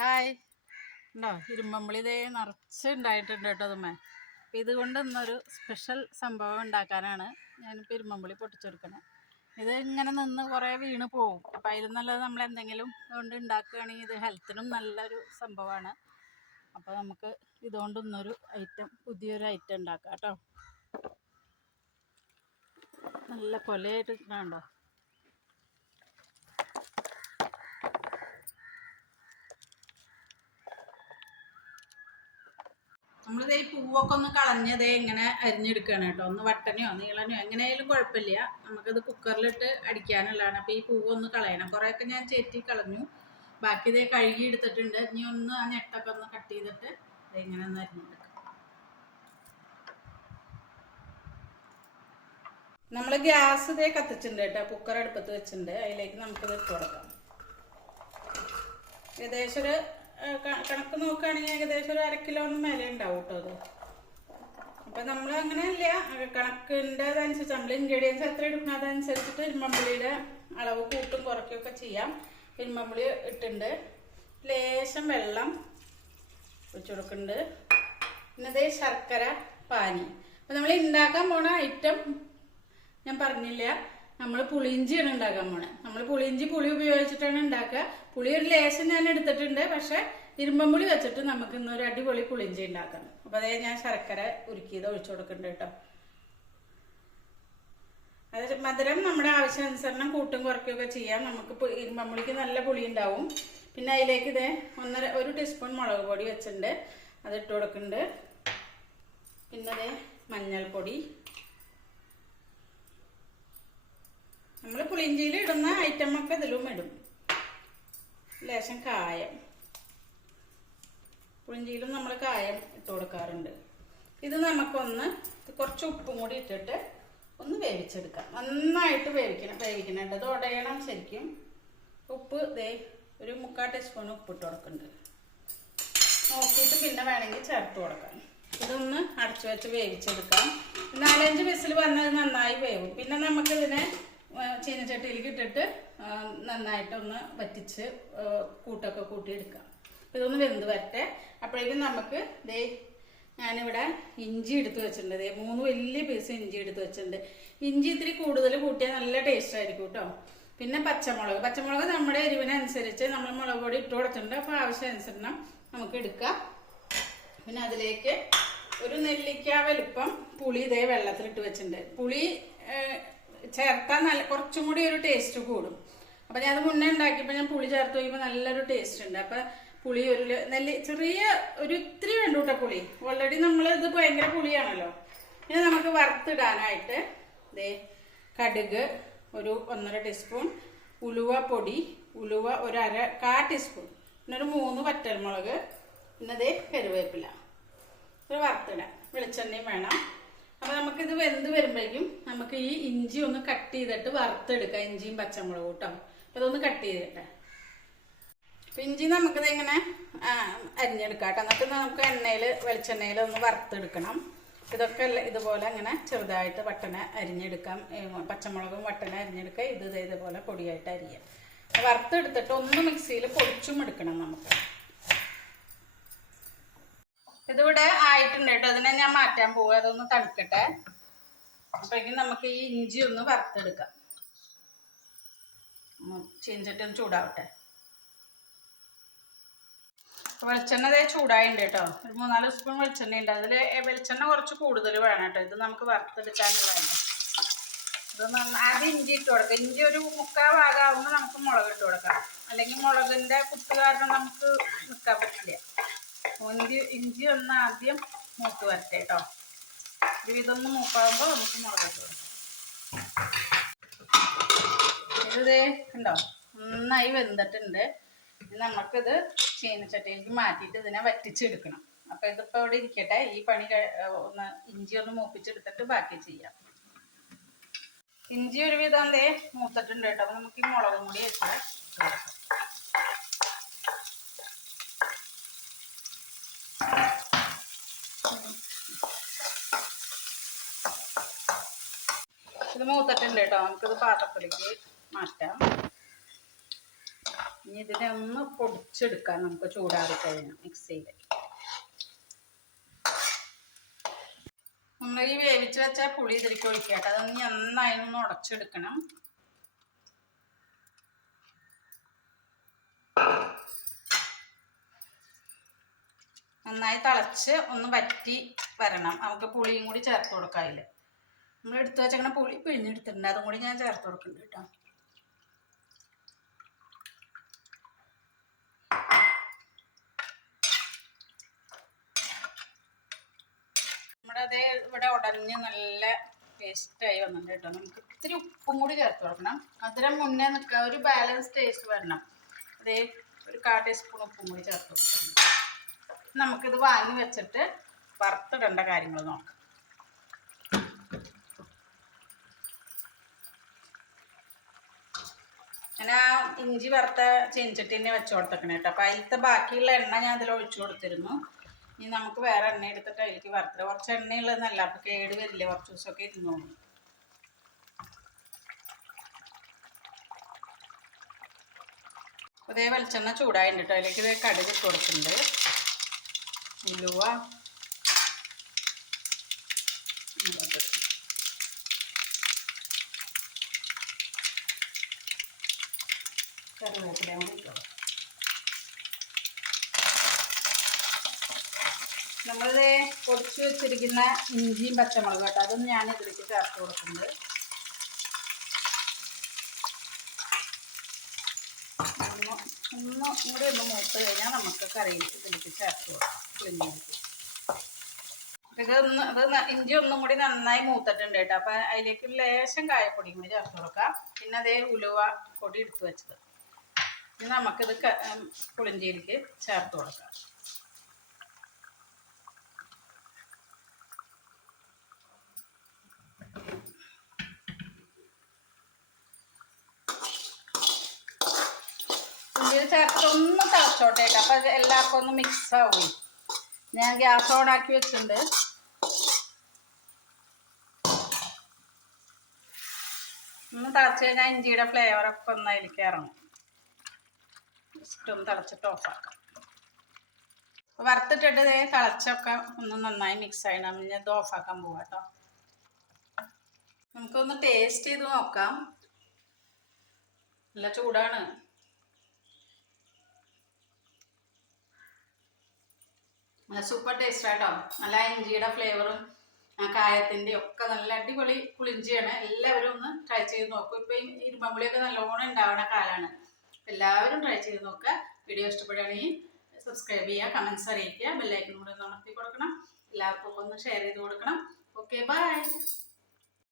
Hi. ഉണ്ടോ? ഇരുമ്പമ്പുളി ഇതേ നിറച്ച് ഉണ്ടായിട്ടുണ്ട് കേട്ടോ അതുമ്മേ. അപ്പം ഇതുകൊണ്ട് ഇന്നൊരു സ്പെഷ്യൽ സംഭവം ഉണ്ടാക്കാനാണ് ഞാനിപ്പോൾ ഇരുമ്പമ്പുളി പൊട്ടിച്ചെടുക്കണേ. ഇത് ഇങ്ങനെ നിന്ന് കുറേ വീണ് പോകും അപ്പം അതിൽ നല്ലത് നമ്മൾ എന്തെങ്കിലും ഇതുകൊണ്ട് ഉണ്ടാക്കുകയാണെങ്കിൽ ഇത് ഹെൽത്തിനും നല്ലൊരു സംഭവമാണ്. അപ്പോൾ നമുക്ക് ഇതുകൊണ്ട് ഇന്നൊരു ഐറ്റം പുതിയൊരു ഐറ്റം ഉണ്ടാക്കാം കേട്ടോ. നല്ല കൊലയായിട്ട് കണ്ടോ? നമ്മളിത് ഈ പൂവൊക്കെ ഒന്ന് കളഞ്ഞതേ ഇങ്ങനെ അരിഞ്ഞെടുക്കുകയാണ് കേട്ടോ. ഒന്ന് വട്ടനെയോ നീളനെയോ എങ്ങനെയായാലും കുഴപ്പമില്ല. നമുക്കത് കുക്കറിലിട്ട് അടിക്കാനുള്ളതാണ്. അപ്പോൾ ഈ പൂവൊന്ന് കളയണം. കുറേയൊക്കെ ഞാൻ ചേറ്റി കളഞ്ഞു. ബാക്കി ഇതേ കഴുകി എടുത്തിട്ടുണ്ട്. ഇനി ഒന്ന് ആ ഞെട്ടൊക്കെ ഒന്ന് കട്ട് ചെയ്തിട്ട് ഇങ്ങനെ ഒന്ന് അരിഞ്ഞെടുക്കാം. നമ്മൾ ഗ്യാസ് ഇതേ കത്തിച്ചിട്ടുണ്ട് കേട്ടോ. കുക്കർ അടുപ്പത്ത് വെച്ചിട്ടുണ്ട്. അതിലേക്ക് നമുക്കിത് ഇട്ട് കൊടുക്കാം. ഏകദേശം ഒരു കണക്ക് നോക്കുകയാണെങ്കിൽ ഏകദേശം ഒരു അര കിലോന്ന് മേലെ ഉണ്ടാവും കേട്ടോ അത്. അപ്പം നമ്മൾ അങ്ങനെയല്ല കണക്കിന്റെ അതനുസരിച്ച് നമ്മൾ ഇൻഗ്രീഡിയൻസ് എത്ര എടുക്കണം അതനുസരിച്ചിട്ട് ഇരുമ്പമ്പുളിയുടെ അളവ് കൂട്ടും കുറയ്ക്കുകയൊക്കെ ചെയ്യാം. ഇരുമ്പമ്പുളി ഇട്ടുണ്ട് ലേശം വെള്ളം ഒഴിച്ചു കൊടുക്കുന്നുണ്ട്. പിന്നെ ഇതേ ശർക്കര പാനി. അപ്പം നമ്മൾ ഉണ്ടാക്കാൻ പോണ ഐറ്റം ഞാൻ പറഞ്ഞില്ല. നമ്മൾ പുളിയിഞ്ചിയാണ് ഉണ്ടാക്കാൻ പോണേ. നമ്മൾ പുളിയിഞ്ചി പുളി ഉപയോഗിച്ചിട്ടാണ് ഉണ്ടാക്കുക. പുളി ഒരു ലേശം ഞാൻ എടുത്തിട്ടുണ്ട്. പക്ഷെ ഇരുമ്പമ്പുളി വെച്ചിട്ട് നമുക്ക് ഇന്ന് ഒരു അടിപൊളി പുളിഞ്ചി ഉണ്ടാക്കണം അപ്പൊ അതേ ഞാൻ ശർക്കര ഉരുക്കിയത് ഒഴിച്ചു കൊടുക്കുന്നുണ്ട് കേട്ടോ. അത് മധുരം നമ്മുടെ ആവശ്യാനുസരണം കൂട്ടും കുറയ്ക്കുകയൊക്കെ ചെയ്യാം. നമുക്ക് ഇരുമ്പമ്പുളിക്ക് നല്ല പുളി ഉണ്ടാവും. പിന്നെ അതിലേക്ക് ഇത് ഒന്നര ഒരു ടീസ്പൂൺ മുളക് പൊടി വെച്ചിട്ടുണ്ട്. അത് ഇട്ട് കൊടുക്കുന്നുണ്ട് പിന്നെ അതേ മഞ്ഞൾപ്പൊടി. നമ്മൾ പുളിഞ്ചിയിൽ ഇടുന്ന ഐറ്റം ഒക്കെ ഇതിലും ഇടും. ലേശം കായം. പുളിഞ്ചിയിലും നമ്മൾ കായം ഇട്ട് കൊടുക്കാറുണ്ട്. ഇത് നമുക്കൊന്ന് കുറച്ച് ഉപ്പും കൂടി ഇട്ടിട്ട് ഒന്ന് വേവിച്ചെടുക്കാം. നന്നായിട്ട് വേവിക്കണം വേവിക്കണം ഇത് ഉടയണം ശരിക്കും. ഉപ്പ് ദേ ഒരു മുക്കാൽ ടീസ്പൂൺ ഉപ്പ് ഇട്ട് കൊടുക്കുന്നുണ്ട്. നോക്കിയിട്ട് പിന്നെ വേണമെങ്കിൽ ചേർത്ത് കൊടുക്കാം. ഇതൊന്ന് അടച്ചു വെച്ച് വേവിച്ചെടുക്കാം. നാലഞ്ച് വിസിൽ വന്നത് നന്നായി വേവും. പിന്നെ നമുക്കിതിനെ ചീനച്ചട്ടിയിലേക്ക് ഇട്ടിട്ട് നന്നായിട്ടൊന്ന് വറ്റിച്ച് കൂട്ടൊക്കെ കൂട്ടിയെടുക്കാം. ഇതൊന്ന് വെന്ത് വരട്ടെ. അപ്പോഴേക്കും നമുക്ക് ദേ ഞാനിവിടെ ഇഞ്ചി എടുത്ത് വെച്ചിട്ടുണ്ട്. ദേ മൂന്ന് വലിയ പീസ് ഇഞ്ചി എടുത്ത് വെച്ചിട്ടുണ്ട്. ഇഞ്ചി ഇത്തിരി കൂടുതൽ കൂട്ടിയാൽ നല്ല ടേസ്റ്റ് ആയിരിക്കും കേട്ടോ. പിന്നെ പച്ചമുളക്. പച്ചമുളക് നമ്മുടെ എരിവിനനുസരിച്ച് നമ്മൾ മുളക് പൊടി ഇട്ട് കൊടുത്തിട്ടുണ്ട്. അപ്പോൾ ആവശ്യാനുസരണം നമുക്ക് എടുക്കാം. പിന്നെ അതിലേക്ക് ഒരു നെല്ലിക്ക വലുപ്പം പുളി ഇതേ വെള്ളത്തിലിട്ട് വെച്ചിട്ടുണ്ട്. പുളി ചേർത്താൽ നല്ല കുറച്ചും കൂടി ഒരു ടേസ്റ്റ് കൂടും. അപ്പൊ ഞാൻ അത് മുന്നേ ഉണ്ടാക്കിയപ്പോൾ ഞാൻ പുളി ചേർത്ത് കഴിയുമ്പോൾ നല്ലൊരു ടേസ്റ്റ് ഉണ്ട്. അപ്പൊ പുളി ഒരു നെല്ല് ചെറിയ ഒരു ഇത്തിരി വേണ്ടൂട്ട പുളി. ഓൾറെഡി നമ്മൾ ഇത് ഭയങ്കര പുളിയാണല്ലോ. ഇനി നമുക്ക് വറുത്തിടാനായിട്ട് ദേ കടുക് ഒരു ഒന്നര ടീസ്പൂൺ ഉലുവ പൊടി ഉലുവ ഒരു അര കാ ടീസ്പൂൺ പിന്നെ ഒരു മൂന്ന് വറ്റൽമുളക് പിന്നെ ദേ കരുവേപ്പില ഇത് വറുത്തിടാം. വെളിച്ചെണ്ണയും വേണം. അപ്പൊ നമുക്കിത് വെന്ത് വരുമ്പോഴേക്കും നമുക്ക് ഈ ഇഞ്ചി ഒന്ന് കട്ട് ചെയ്തിട്ട് വറുത്തെടുക്കാം ഇഞ്ചിയും പച്ചമുളകും കേട്ടോ അപ്പൊ ഇതൊന്ന് കട്ട് ചെയ്തിട്ടെ. അപ്പൊ ഇഞ്ചി നമുക്കിത് ഇങ്ങനെ അരിഞ്ഞെടുക്കാം കേട്ടോ എന്നിട്ട് നമുക്ക് എണ്ണയിൽ വെളിച്ചെണ്ണയിൽ ഒന്ന് വറുത്തെടുക്കണം. ഇതൊക്കെ ഇതുപോലെ അങ്ങനെ ചെറുതായിട്ട് വട്ടന അരിഞ്ഞെടുക്കാം. പച്ചമുളകും വട്ടന അരിഞ്ഞെടുക്കുക. ഇത് ഇതേപോലെ പൊടിയായിട്ട് അരിയാം. വറുത്തെടുത്തിട്ട് ഒന്ന് മിക്സിയിൽ പൊടിച്ചും എടുക്കണം നമുക്ക്. ഇതിവിടെ ആയിട്ടുണ്ട് കേട്ടോ. അതിനെ ഞാൻ മാറ്റാൻ പോവുക അതൊന്ന് തണുക്കട്ടെ. അപ്പോഴേക്കും നമുക്ക് ഈ ഇഞ്ചി ഒന്ന് വറുത്തെടുക്കാം. ഉം, ചീഞ്ചട്ടി ഒന്ന് ചൂടാവട്ടെ. വെളിച്ചെണ്ണ ഇതേ ചൂടായിട്ടുണ്ട് കേട്ടോ. ഒരു മൂന്നാൽ സ്പൂൺ വെളിച്ചെണ്ണ ഉണ്ട്. അതിൽ വെളിച്ചെണ്ണ കുറച്ച് കൂടുതൽ വേണം കേട്ടോ. ഇത് നമുക്ക് വറുത്തെടുക്കാനുള്ളതല്ലേ. ഇത് ആദ്യം ഇഞ്ചി ഇട്ട് കൊടുക്കാം. ഇഞ്ചി ഒരു മുക്കാൽ ഭാഗമാകുമ്പോൾ നമുക്ക് മുളക് ഇട്ട് കൊടുക്കാം. അല്ലെങ്കിൽ മുളകിന്റെ കുത്ത് കാരണം നമുക്ക് നിൽക്കാൻ പറ്റില്ല. ഇഞ്ചി ഇഞ്ചി ഒന്ന് ആദ്യം മൂത്ത് വരട്ടെ കേട്ടോ ഇതൊന്ന് മൂപ്പാകുമ്പോൾ നമുക്ക് മുളക് ഇട്ട് കൊടുക്കാം. ഇത് ഉണ്ടോ നന്നായി വെന്തിട്ടുണ്ട്. നമുക്കിത് ചീനച്ചട്ടിയിലേക്ക് മാറ്റിയിട്ട് ഇതിനെ വറ്റിച്ചെടുക്കണം. അപ്പം ഇതിപ്പോൾ ഇവിടെ ഇരിക്കട്ടെ. ഈ പണി ഒന്ന് ഇഞ്ചി ഒന്ന് മൂപ്പിച്ചെടുത്തിട്ട് ബാക്കി ചെയ്യാം. ഇഞ്ചി ഒരുവിധം എന്തേ മൂത്തിട്ടുണ്ട് കേട്ടോ. അപ്പം നമുക്ക് ഈ മുളകും കൂടി വെച്ച് ഇട്ട് കൊടുക്കാം ഇത് മൂത്തിട്ടുണ്ട് കേട്ടോ. നമുക്കിത് പാത്രത്തിലേക്ക് മാറ്റാം. ഇനി ഇതിനെ ഒന്ന് പൊടിച്ചെടുക്കാം. നമുക്ക് ചൂടാറി കഴിഞ്ഞാൽ മിക്സിയിൽ നമ്മൾ ഈ വേവിച്ച് വെച്ച പുളി ഇതിലേക്ക് ഒഴിക്കട്ടെ അതൊന്ന് നന്നായി ഒന്ന് ഉടച്ചെടുക്കണം. നന്നായി തിളച്ച് ഒന്ന് വറ്റി വരണം. നമുക്ക് പുളിയും കൂടി ചേർത്ത് കൊടുക്കാം അതിൽ നമ്മൾ എടുത്തു വെച്ചങ്ങനെ പുളി പിഴിഞ്ഞെടുത്തിട്ടുണ്ട്. അതും കൂടി ഞാൻ ചേർത്ത് കൊടുക്കുന്നുണ്ട് കേട്ടോ. നമ്മുടെ അതേ ഇവിടെ ഉടഞ്ഞ് നല്ല ടേസ്റ്റായി വന്നിട്ടുണ്ട് കേട്ടോ. നമുക്ക് ഇത്തിരി ഉപ്പും കൂടി ചേർത്ത് കൊടുക്കണം. അതിന് മുന്നേ നിൽക്കുക ഒരു ബാലൻസ് ടേസ്റ്റ് വരണം. അതേ ഒരു കാ ടീസ്പൂൺ ഉപ്പും കൂടി ചേർത്ത് കൊടുക്കണം നമുക്കിത് വാങ്ങി വെച്ചിട്ട് വറുത്തിടേണ്ട കാര്യങ്ങൾ നോക്കാം. ഞാൻ ആ ഇഞ്ചി വറുത്ത ചീനിച്ചട്ടിനെ വെച്ച് കൊടുത്തേക്കണേ കേട്ടോ. അപ്പം അതിലത്തെ ബാക്കിയുള്ള എണ്ണ ഞാൻ അതിൽ ഒഴിച്ചു കൊടുത്തിരുന്നു. ഇനി നമുക്ക് വേറെ എണ്ണ എടുത്തിട്ട് അതിലേക്ക് വറുത്തിട്ട് കുറച്ച് എണ്ണയുള്ളതെന്നല്ല അപ്പം കേട് വരില്ല. കുറച്ച് ദിവസമൊക്കെ ഇരുന്നോളൂ. അതേ വെളിച്ചെണ്ണ ചൂടായിട്ടുണ്ട് കേട്ടോ. അതിലേക്ക് കടുക് കൊടുക്കുന്നുണ്ട് ഉലുവ മുളക് ഇട്ടോ പൊടിച്ച് വെച്ചിരിക്കുന്ന ഇഞ്ചിയും പച്ചമുളകും കേട്ടോ. അതൊന്നും ഞാൻ ഇതിലേക്ക് ചേർത്ത് കൊടുക്കുന്നത് ഒന്ന് ഒന്ന് കൂടി ഒന്ന് മൂത്ത് കഴിഞ്ഞാൽ നമുക്ക് കറി ഇതിലേക്ക് ചേർത്ത് കൊടുക്കാം. പുളിഞ്ഞിലേക്ക് ഒന്ന് ഇത് ഇഞ്ചി ഒന്നും കൂടി നന്നായി മൂത്തിട്ടുണ്ട് കേട്ടോ. അപ്പം അതിലേക്ക് ലേശം കായപ്പൊടിയും കൂടി ചേർത്ത് കൊടുക്കാം. പിന്നെ അതേ ഉലുവ പൊടി എടുത്തു വെച്ചത്. ഇനി നമുക്കിത് പുളിഞ്ചിയിലേക്ക് ചേർത്ത് കൊടുക്കാം. ചേർത്തിട്ട് ഒന്ന് തിളച്ചോട്ടെ കേട്ടോ. അപ്പം എല്ലാവർക്കും ഒന്ന് മിക്സ് ആവും. ഞാൻ ഗ്യാസ് ഓൺ ആക്കി വെച്ചിട്ടുണ്ട്. ഒന്ന് തിളച്ച് കഴിഞ്ഞാൽ ഇഞ്ചിയുടെ ഫ്ലേവറൊക്കെ ഒന്ന് അതിലേക്ക് ഇറങ്ങും. ജസ്റ്റ് ഒന്ന് തിളച്ചിട്ട് ഓഫാക്കാം വറുത്തിട്ടിട്ട് ഇതേ തിളച്ചൊക്കെ ഒന്ന് നന്നായി മിക്സ് ആയി. പിന്നെ ഇത് ഓഫാക്കാൻ പോവാം കേട്ടോ നമുക്കൊന്ന് ടേസ്റ്റ് ചെയ്ത് നോക്കാം. നല്ല ചൂടാണ്. സൂപ്പർ ടേസ്റ്റ് ആട്ടോ. നല്ല ഇഞ്ചിയുടെ ഫ്ലേവറും കായത്തിന്റെ ഒക്കെ നല്ല അടിപൊളി പുളിഞ്ചിയാണ് എല്ലാവരും ഒന്ന് ട്രൈ ചെയ്ത് നോക്കും. ഇപ്പം ഇരുമ്പമ്പുളിയൊക്കെ നല്ലോണം ഉണ്ടാവുന്ന കാലാണ്. എല്ലാവരും ട്രൈ ചെയ്ത് നോക്കുക. വീഡിയോ ഇഷ്ടപ്പെടുകയാണെങ്കിൽ സബ്സ്ക്രൈബ് ചെയ്യുക കമൻസ് അറിയിക്കുക. ബെല്ലൈക്കൺ കൂടെ ഒന്ന് അമർത്തി കൊടുക്കണം. എല്ലാവർക്കും ഒന്ന് ഷെയർ ചെയ്ത് കൊടുക്കണം. Okay bye